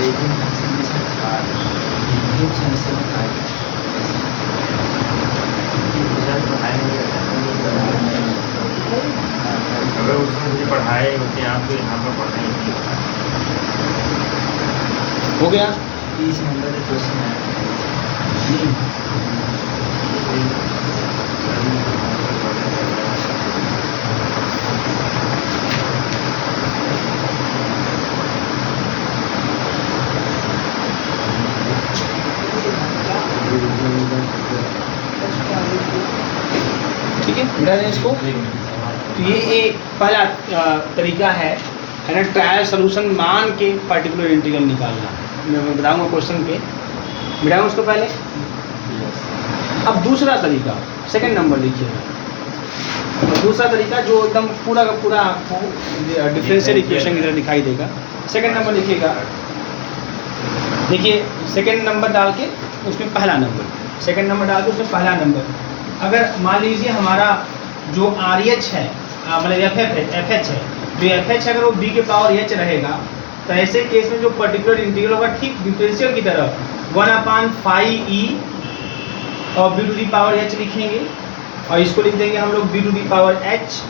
Raising function में से अगर उसने मुझे पढ़ाए होते आप तो यहाँ पर पढ़ना ही नहीं हो गया। 30 नंबर का क्वेश्चन ठीक है, मिटा दें इसको। तो ये एक पहला तरीका है ना, ट्रायल सोल्यूशन मान के पर्टिकुलर इंटीग्रल निकालना। मैं बताऊंगा क्वेश्चन पे, मिटाऊँ उसको पहले। अब दूसरा तरीका, सेकंड नंबर लिखिएगा। दूसरा तरीका जो एकदम पूरा का पूरा आपको डिफरेंशियल इक्वेशन की तरह दिखाई देगा। सेकंड नंबर लिखिएगा। देखिए सेकंड नंबर डाल के उसमें पहला नंबर, सेकंड नंबर डाल के उसमें पहला नंबर। अगर मान लीजिए हमारा जो आर एच है, मतलब एफ एच है, जो एफ एच अगर वो बी के पावर एच रहेगा, तो ऐसे केस में जो पर्टिकुलर इंटीग्रल होगा ठीक डिफरेंशियल की तरह 1/5e और b to the power h लिखेंगे, और इसको लिख देंगे हम लोग b to the power h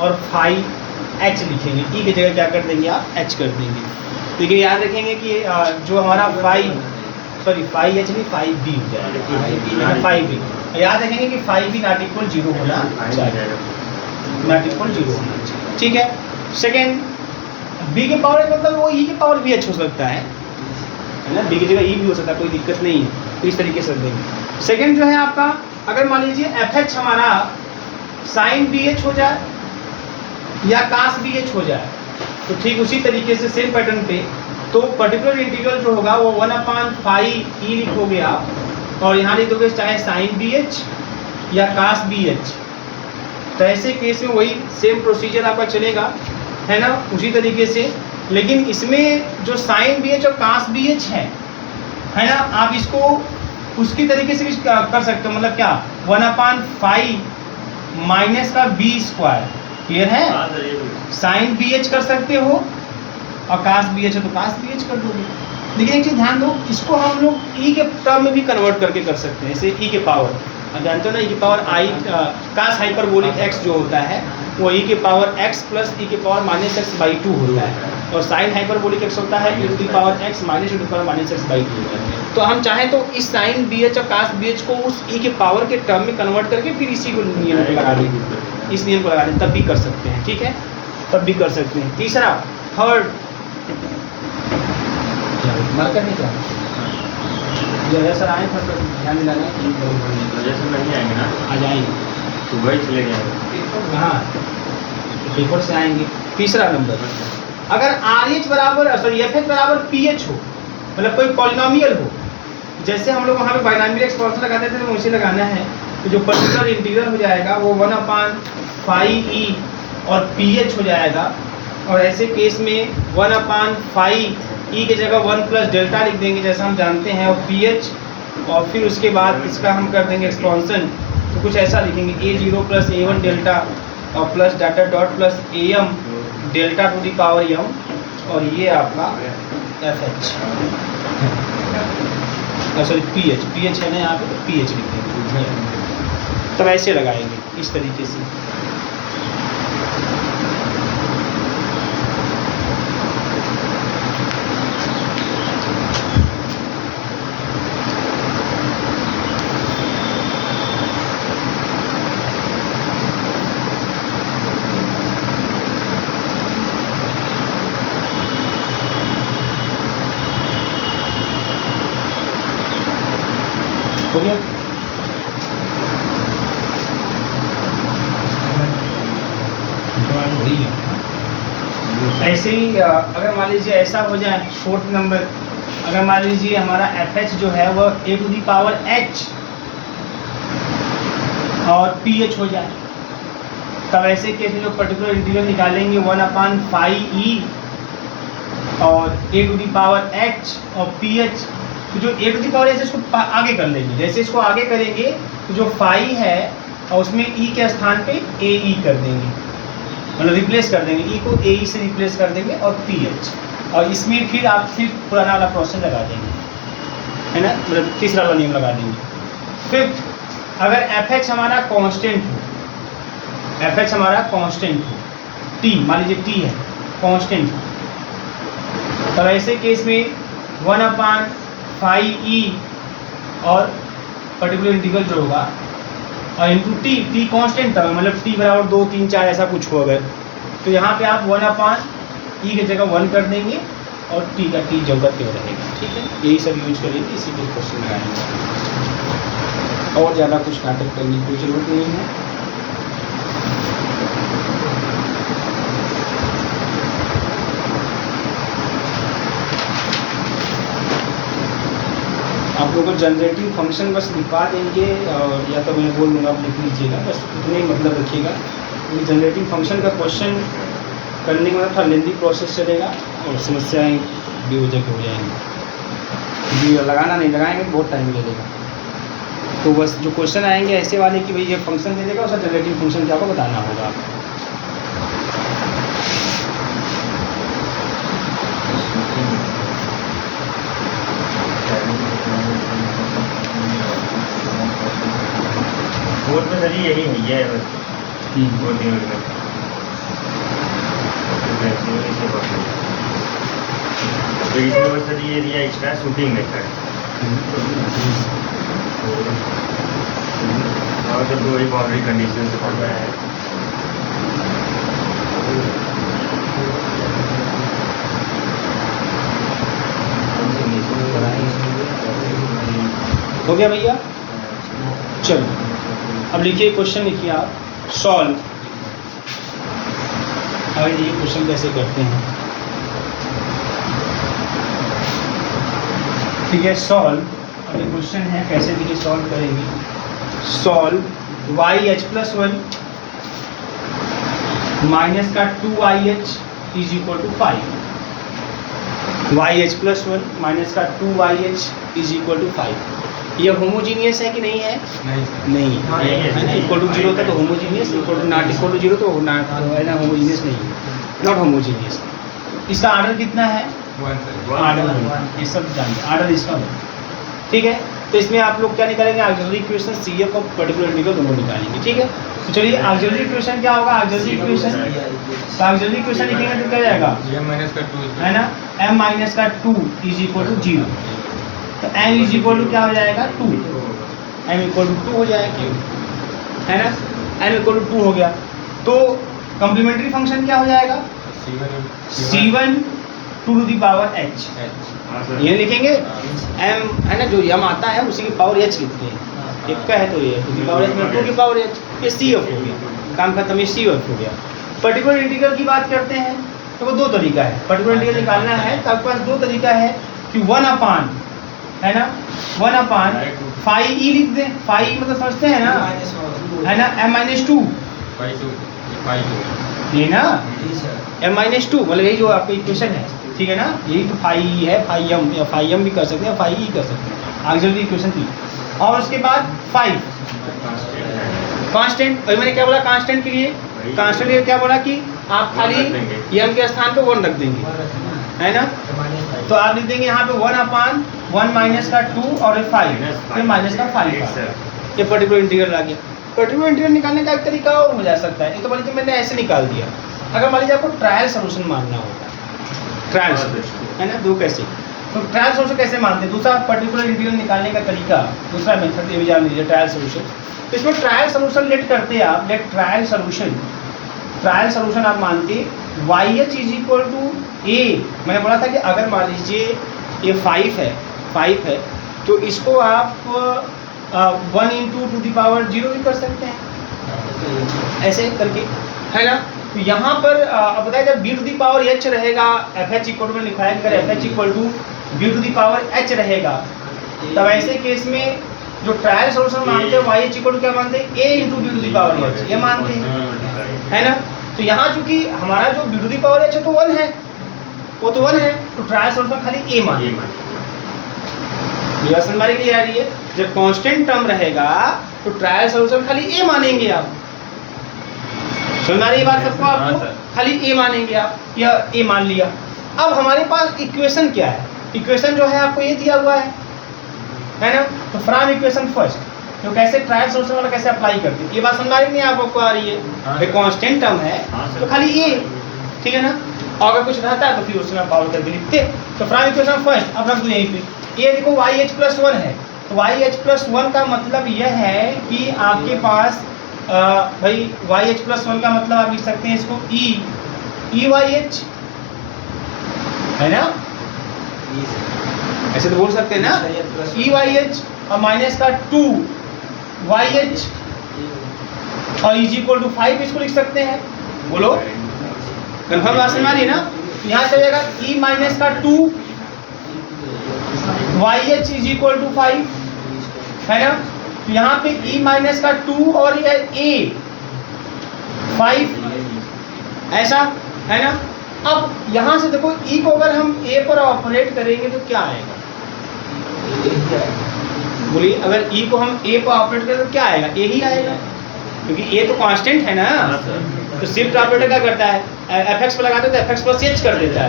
और 5h लिखेंगे। ई की जगह क्या कर देंगे आप, एच कर देंगे। देखिए याद रखेंगे कि जो हमारा 5h नहीं 5b हो जाएगा, 5b। याद रखेंगे कि 5b नॉट इक्वल 0 होना चाहिए, नॉट इक्वल 0 होना चाहिए। ठीक है। सेकेंड, b के पावर मतलब वो e के पावर भी h हो सकता है ना, b की जगह e भी हो सकता है, कोई दिक्कत नहीं है। तो इस तरीके से देंगे। सेकेंड जो है आपका, अगर मान लीजिए fh हमारा sin bh हो जाए या cos bh हो जाए, तो ठीक उसी तरीके से सेम पैटर्न पे तो पर्टिकुलर इंटीग्रल जो होगा वो 1/5e लिखोगे आप, और यहाँ लिख दोगे चाहे sin bh या cos bh। तो ऐसे केस में वही सेम प्रोसीजर आपका चलेगा, है ना, उसी तरीके से। लेकिन इसमें जो sin bh और cos bh है ना, आप इसको उसकी तरीके से भी कर सकते हो। मतलब क्या, 1/5 माइनस का b², क्लियर है। sin bh कर सकते हो और cos bh है तो cos bh कर दोगे। लेकिन एक चीज़ ध्यान दो, इसको हम लोग e के टर्म में भी कन्वर्ट करके कर सकते हैं। जैसे e के पावर, जानते हो ना, e के power i cos hyperbolic x जो होता है वो e के पावर x प्लस e के पावर -x/2 होता है, और sin हाइपरबोलिक x होता है e to the power x minus e to the power -x/2 होता है। तो हम चाहें तो इस sin bh और cos bh को उस e के पावर के टर्म में कन्वर्ट करके फिर इसी को नियम को लगा देंगे, इस नियम को लगा दें, तब भी कर सकते हैं। ठीक है, तब भी कर सकते हैं। तीसरा, थर्ड, मार्कर नहीं क्या सर आए थोड़ा ध्यान दिलाना, जैसे नहीं आएंगे ना, आ जाएंगे सुबह ही चले जाएंगे। हाँ, पेपर से आएंगे। तीसरा नंबर, अगर आर एच बराबर सॉरी एफ एच बराबर पी एच हो, मतलब कोई पॉलिनोमियल हो, जैसे हम लोग वहाँ पे बाइनोमियल एक्सपांशन लगाते थे तो वैसे लगाना है। तो जो पर्टिकुलर इंटीग्रल हो जाएगा वो 1/5e और पी एच हो जाएगा, और ऐसे केस में 1/5e की जगह 1 प्लस डेल्टा लिख देंगे जैसा हम जानते हैं, और पी एच, और फिर उसके बाद इसका हम कर देंगे एक्सपांशन। तो कुछ ऐसा लिखेंगे a0 प्लस a1 डेल्टा और plus data dot plus am delta to the power m, और ये आपका F H sorry P H है ना यहाँ पे, तो पी एच लिख देंगे। तब ऐसे लगाएंगे इस तरीके से। हो गया। ऐसे ही अगर मान लीजिए ऐसा हो जाए, फोर्थ नंबर, अगर मान लीजिए हमारा एफ एच जो है वह ए टू दी पावर एच और पी एच हो जाए, तब ऐसे केस में जो पर्टिकुलर इंटीग्रल निकालेंगे 1/5e और ए टू दी पावर एच और पी एच। तो जो ए टू दी पावर एच इसको आगे कर लेंगे, जैसे इसको आगे करेंगे तो जो फाई है और उसमें ई के स्थान पे ए ई कर देंगे, मतलब रिप्लेस कर देंगे, ई को ए ई से रिप्लेस कर देंगे, और पी एच। और इसमें फिर आप फिर पुराना वाला प्रोसेस लगा देंगे, है ना, मतलब तीसरा वाला नियम लगा देंगे। फिर अगर एफ एच हमारा कांस्टेंट हो, एफ एच हमारा कांस्टेंट हो, टी मान लीजिए टी है कांस्टेंट हो, तब ऐसे केस में 1/5e और पर्टिकुलर इंटीग्रल जो होगा और इंटू टी, टी कांस्टेंट था मतलब टी बराबर 2, 3, 4 ऐसा कुछ हो अगर, तो यहाँ पे आप 1/e की जगह 1 कर देंगे और टी का टी जगह क्यों रहेगा, ठीक है। यही सब यूज करेंगे, इसी पे क्वेश्चन लगाएंगे और ज़्यादा कुछ नाटक करने की कोई ज़रूरत नहीं है। आप लोगों को जनरेटिंग फंक्शन बस लिखा देंगे और या तो मैं बोल दूँगा आप लिख लीजिएगा, बस इतने ही मतलब रखिएगा। जनरेटिंग फंक्शन का क्वेश्चन करने के बाद थोड़ा लेंदी प्रोसेस चलेगा और समस्याएं भी हो जाएंगी, जी लगाना नहीं लगाएंगे बहुत टाइम लगेगा। तो बस जो क्वेश्चन आएंगे ऐसे वाले कि भाई ये फंक्शन दे देगा, उसका जनरेटिंग फंक्शन क्या आपको बताना होगा। बोर्ड में सर यही है बस, बोर्ड में तो इसमें बस सर ये दिया एक्स्ट्रा शूटिंग मेथड, और तो दो ही बाउंड्री कंडीशन से पड़ रहा है। हो गया भैया, चलो अब लिखिए क्वेश्चन, लिखिए आप सॉल्व। अब ये क्वेश्चन कैसे करते हैं, ठीक है, सॉल्व। अब ये क्वेश्चन है कैसे देखिए सॉल्व करेंगे। सॉल्व y(h+1) माइनस का 2y(h) is equal to 5। y(h+1) minus का 2y(h) इज इक्वल टू 5। ये होमोजीनियस है कि नहीं है? नहीं है ना, इक्वल टू 0 था तो homogeneous, equal to not equal to 0 तो है ना होमोजीनियस नहीं है, नॉट होमोजीनियस। इसका आर्डर कितना है? आर्डर 1, ये सब जानते हैं, आर्डर इसका 1, ठीक है। तो इसमें आप लोग क्या निकालेंगे, ऑक्सिलरी इक्वेशन CF और पर्टिकुलर इंटीग्रल दोनों निकालेंगे, ठीक है। तो चलिए ऑक्सिलरी इक्वेशन क्या होगा, ऑक्सिलरी इक्वेशन, तो ऑक्सिलरी इक्वेशन लिखेंगे तो क्या जाएगा, है ना, m-2 इज इक्वल टू 0, तो m इज इक्वल टू क्या हो जाएगा 2, m इक्वल टू 2 हो जाएगा, है ना, m इक्वल टू 2 हो गया। तो कॉम्प्लीमेंट्री फंक्शन क्या हो जाएगा, c1 to the power h, ये लिखेंगे m, है ना, जो m आता है उसी की पावर h लिखते हैं, एक का है तो ये टू द पावर h में 2 की पावर h, ये CF हो गया, काम खत्म, ये CF हो गया। पर्टिकुलर इंटीग्रल की बात करते हैं तो वो दो तरीका है, पर्टिकुलर इंटीग्रल निकालना है तो आपके पास दो तरीका है कि 1/, है ना, 1/5e लिख दें, 5 मतलब समझते हैं ना, है ना, m-2 ये ना, m-2 मतलब यही जो आपका इक्वेशन है, ठीक है ना, यही तो 5e है, 5m या 5m भी कर सकते हैं, 5e कर सकते हैं, ऑक्सिलरी इक्वेशन थी। और उसके बाद 5 कांस्टेंट, वही मैंने क्या बोला कांस्टेंट के लिए, कांस्टेंट के लिए क्या बोला कि आप खाली m के स्थान पे 1 रख देंगे, है ना, तो आप लिख देंगे यहाँ पे 1/1 माइनस का 2 और 5, फिर माइनस का 5, ये पर्टिकुलर इंटीग्रल आ गया। पर्टिकुलर इंटीग्रल निकालने का एक तरीका और हो जा सकता है, एक तो मान लीजिए मैंने ऐसे निकाल दिया, अगर मान लीजिए आपको ट्रायल सोल्यूशन मानना होगा, ट्रायल सोल्यूशन, है ना, दो कैसे, तो ट्रायल सोल्यूशन कैसे मानते हैं, दूसरा पर्टिकुलर इंटीग्रल निकालने का तरीका, दूसरा मेथड ये भी जान लीजिए, ट्रायल सोल्यूशन। तो इसमें ट्रायल सोल्यूशन लेट करते हैं आप, let trial solution, trial solution आप मानते YH is equal to A, मैंने बोला था कि अगर मान लीजिए ये 5 है तो इसको आप 1 इंटू टू द पावर 0 भी कर सकते हैं ऐसे करके, है ना। तो यहाँ पर अब बताया जब b to the power h रहेगा, FH इक्वल टू में लिखा है कि अगर FH equal to b to the power h रहेगा, तब ऐसे केस में जो ट्रायल सोल्यूशन मानते हैं YH इक्वल टू क्या मानते हैं, a into b to the power h, ये मानते हैं, है ना। तो यहाँ चूंकि हमारा जो b to the power h है तो 1 है, वो तो 1 है, तो ट्रायल सोल्यूशन खाली a मानेंगे, ये हमारे लिए आ रही है। जब कांस्टेंट टर्म रहेगा तो ट्रायल सोल्यूशन खाली a मानेंगे आप, समझ आ रही है बात सबको, आपको खाली a मानेंगे आप, या a मान लिया, अब हमारे पास इक्वेशन क्या है? इक्वेशन जो है आपको ये दिया हुआ है ना? तो फ्रॉम इक्वेशन फर्स्ट तो कैसे ट्रायल सोल्यूशन वाला कैसे अप्लाई करते हैं, ये बात समझ आ रही नहीं आपको? आ रही हाँ है? सर। कांस्टेंट टर्म है हाँ सर। तो खाली ये, ठीक है ना? और अगर कुछ रहता है तो फिर उसमें पावर करके लिखते। तो फ्रॉम इक्वेशन फर्स्ट अब रख दो यहीं पे। ये देखो YH+1 है, तो YH+1 का मतलब यह है कि आपके पास भाई YH+1 का मतलब आप लिख सकते हैं इसको EYH है ना? ऐसे तो बोल सकते हैं ना, EYH और माइनस का 2YH और E=5 इसको लिख सकते हैं। बोलो कन्फर्म बात समझ आ रही है ना? यहाँ से जाएगा E माइनस का 2 YH =5 है ना? तो यहाँ पे E माइनस का 2 और यह A 5 ऐसा है ना? अब यहाँ से देखो E को अगर हम A पर ऑपरेट करेंगे तो क्या आएगा? बोलिए, अगर E को हम A पर ऑपरेट करें तो क्या आएगा? A ही आएगा, क्योंकि A तो कांस्टेंट है ना। हाँ सर। तो शिफ्ट ऑपरेटर क्या करता है? fx पर लगाते तो fx+h कर देता है,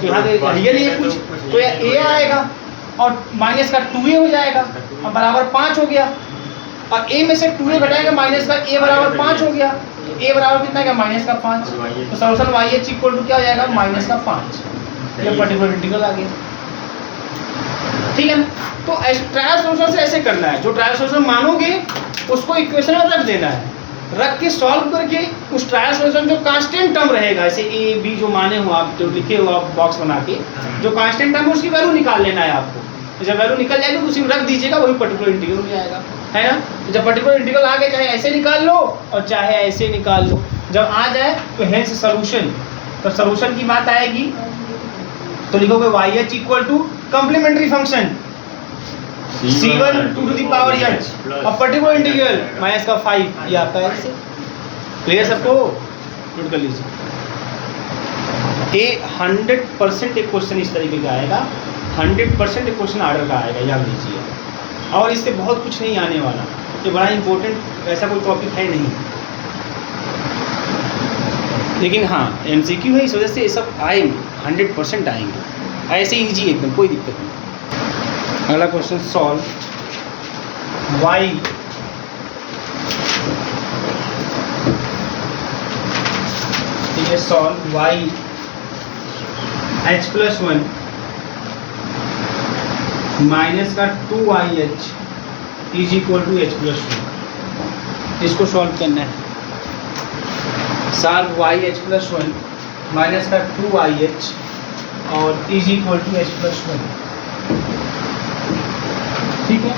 तो यहाँ पे रियल ही है कुछ, तो यह A आएगा और माइनस का 2A हो जाएगा और बराबर 5 हो गया। और A में से 2A घटाएंगे माइनस का A बराबर 5 हो गया। तो A बराबर कितना है? माइनस का 5। तो सॉल्यूशन YH क्या हो जाएगा? माइनस का 5। ये पर्टिकुलर इंटीग्रल आ गया, ठीक है ना? तो ट्रायल सॉल्यूशन से ऐसे करना है, जो ट्रायल सॉल्यूशन मानोगे उसको इक्वेशन में रख देना है, रख के सॉल्व करके उस ट्रायल सॉल्यूशन जो कांस्टेंट टर्म रहेगा, जैसे A B जो माने हो आप, जो लिखे हो आप बॉक्स बना के, जो कांस्टेंट टर्म है उसकी वैल्यू निकाल लेना है आपको। तो जब वैल्यू निकल जाएगी तो उसी में रख दीजिएगा, वही पर्टिकुलर इंटीग्रल हो जाएगा, है ना? तो जब पर्टिकुलर इंटीग्रल आ गया, चाहे ऐसे निकाल लो और चाहे ऐसे निकाल लो, जब आ जाए तो हेंस सॉल्यूशन। तो सॉल्यूशन की बात आएगी तो लिखोगे YH complementary function C1 2 to the power h और पर्टिकुलर इंटीग्रल माइनस का 5, ये आता है ऐसे। क्लियर सबको? नोट कर लीजिए। ये 100% एक क्वेश्चन इस तरीके का आएगा, 100% एक क्वेश्चन आर्डर का आएगा, याद लीजिए। और इससे बहुत कुछ नहीं आने वाला, ये बड़ा इंपॉर्टेंट ऐसा कोई टॉपिक है नहीं, लेकिन हाँ MCQ है, इस वजह से ये सब आएंगे, 100% आएंगे, ऐसे ईजी एकदम, कोई दिक्कत नहीं। अगला question solve y solve y H+1 minus का 2YH H+1, इसको सॉल्व करना है। सॉल्व y H+1 माइनस का 2YH और H+1, ठीक है?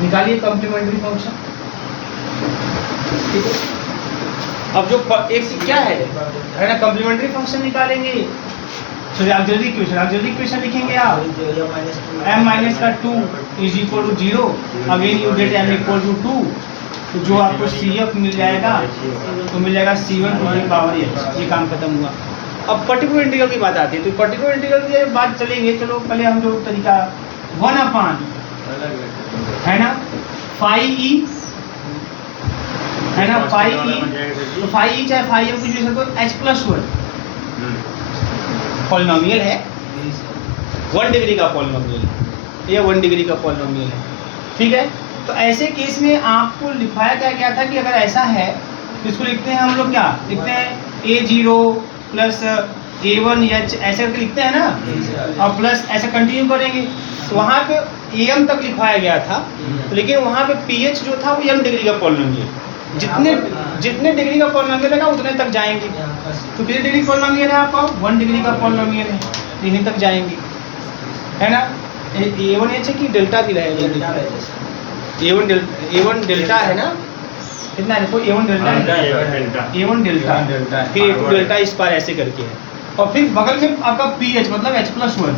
निकालिए कॉम्प्लीमेंट्री फंक्शन, ठीक है? अब जो एक क्या है ना, कॉम्प्लीमेंट्री फंक्शन निकालेंगे। तो ऑक्सिलरी इक्वेशन लिखेंगे आप, m माइनस का 2 = 0, अगेन यू गेट m = 2, तो जो आपको CF मिल जाएगा तो मिल जाएगा C1 to the power h। ये काम खत्म हुआ। अब पर्टिकुलर इंटीग्रल की बात आती है, तो पर्टिकुलर इंटीग्रल की बात चलेंगे। चलो पहले हम जो तरीका 1/, है ना, फाई E है ना, फाई E, तो फाई E चाहे फाई M कुछ भी सकते हो, H+1 पॉलिनोमियल है, 1 डिग्री का पॉलिनोमियल है, ये 1 डिग्री का पॉलिनोमियल है, ठीक है? तो ऐसे केस में आपको लिखाया क्या गया था कि अगर ऐसा है तो इसको लिखते हैं हम लोग, क्या लिखते हैं? A0 प्लस A1H ऐसे करके लिखते हैं ना, और प्लस ऐसा कंटिन्यू करेंगे। तो वहाँ पे AM तक लिखवाया गया था, लेकिन वहाँ पे PH जो था वो m डिग्री का पॉलिनोमियल, जितने डिग्री का पॉलिनोमियल है उतने तक जाएंगे। तो कितने डिग्री पॉलिनोमियल है आपका? 1 डिग्री का पॉलिनोमियल है, यहीं तक जाएंगे, है ना? A1H है कि डेल्टा भी रहेगा? A1 डेल्टा है ना, कितना है? देखो A1 डेल्टा है, A1 डेल्टा, फिर A2 डेल्टा इस पार ऐसे करके है, और फिर बगल में आपका PH मतलब H+1।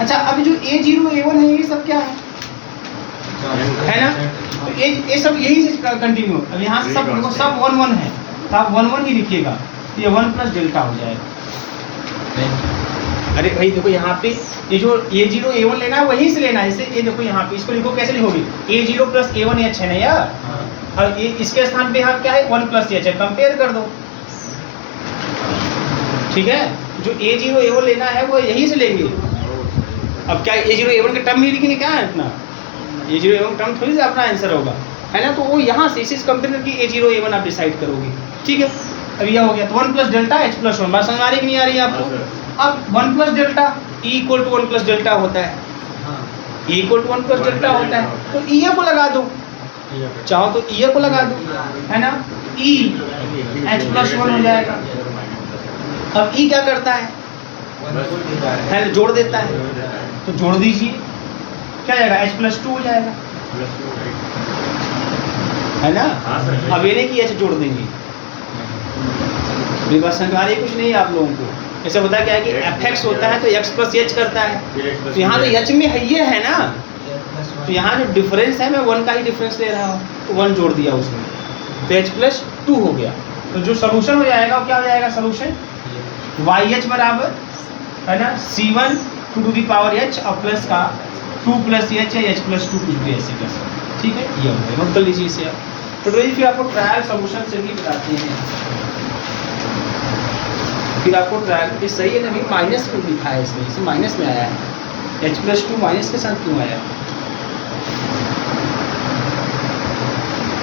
अच्छा, अभी जो A0 A1 है ये सब क्या है ना? तो ये सब यही से कंटिन्यू। अब यहाँ से सब देखो सब 1 1 है, तो आप 1 1 ही लिखिएगा, तो ये 1 प्लस डेल्टा हो जाएगा। अरे भाई देखो यहाँ पे ये जो A0 A1 लेना है वहीं से लेना है, जैसे ये देखो यहाँ पे इसको लिखो, कैसे लिखोगे? A0 प्लस A1H है ना यार, और ये इसके स्थान पे यहाँ क्या है? 1 प्लस H है, कंपेयर कर दो, ठीक है? जो A0 लेना है वो यहीं से लेंगे। अब क्या A0 का टर्म ही लिखेंगे, क्या है इतना, A0 टर्म थोड़ी सा अपना आंसर होगा, है ना। तो वो यहाँ से इसी कंपेयर करके A0 आप डिसाइड करोगे, ठीक है। अब यह हो गया, तो 1 प्लस डेल्टा H प्लस 1, बात समझ आ रही कि नहीं आ रही है आपको। अब 1 plus delta E equal to 1 plus delta होता है, E equal to 1 plus delta होता है, तो E को लगा दो, चाहो तो E को लगा दो, है ना। E H प्लस 1 हो जाएगा। अब E क्या करता है ना, जोड़ देता है, तो जोड़ दीजिए, क्या जाएगा, H प्लस 2 हो जाएगा, है ना। अब ये नहीं कि H जोड़ देंगे, मेरी बात समझ आ रही है कुछ नहीं आप लोगों को। ऐसा होता है क्या है कि fx होता है तो x प्लस h करता है, तो यहाँ तो h में है ये है ना, तो यहाँ जो डिफरेंस है मैं 1 का ही डिफरेंस ले रहा हूँ, तो 1 जोड़ दिया उसमें, तो h प्लस 2 हो गया। तो जो सोल्यूशन हो जाएगा वो क्या हो जाएगा, सोल्यूशन YH बराबर, है ना, C1 to the power h और प्लस का 2 प्लस h है, h प्लस 2 कुछ भी ऐसे कर सकते, ठीक है। ये हो गया, नोट कर लीजिए इसे आप। तो फिर आपको ट्रायल सोल्यूशन से भी बताते हैं, फिर आपको ट्रायल सही है ना, माइनस में लिखा है इसमें, इसे माइनस में आया है, h प्लस 2 माइनस के साथ क्यों आया है।